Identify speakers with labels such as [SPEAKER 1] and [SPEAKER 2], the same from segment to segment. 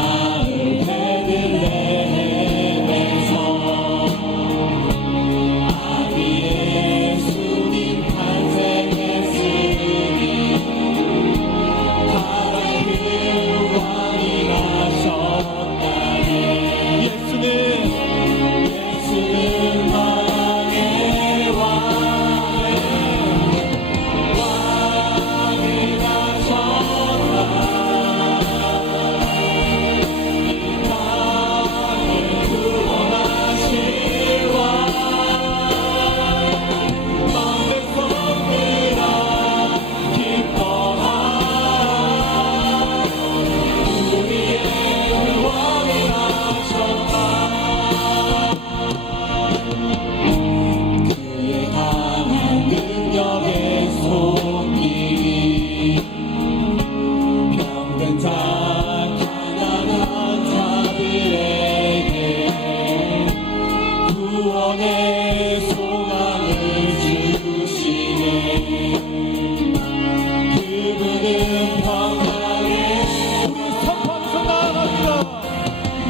[SPEAKER 1] Aleluia.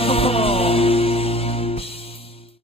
[SPEAKER 2] Oh.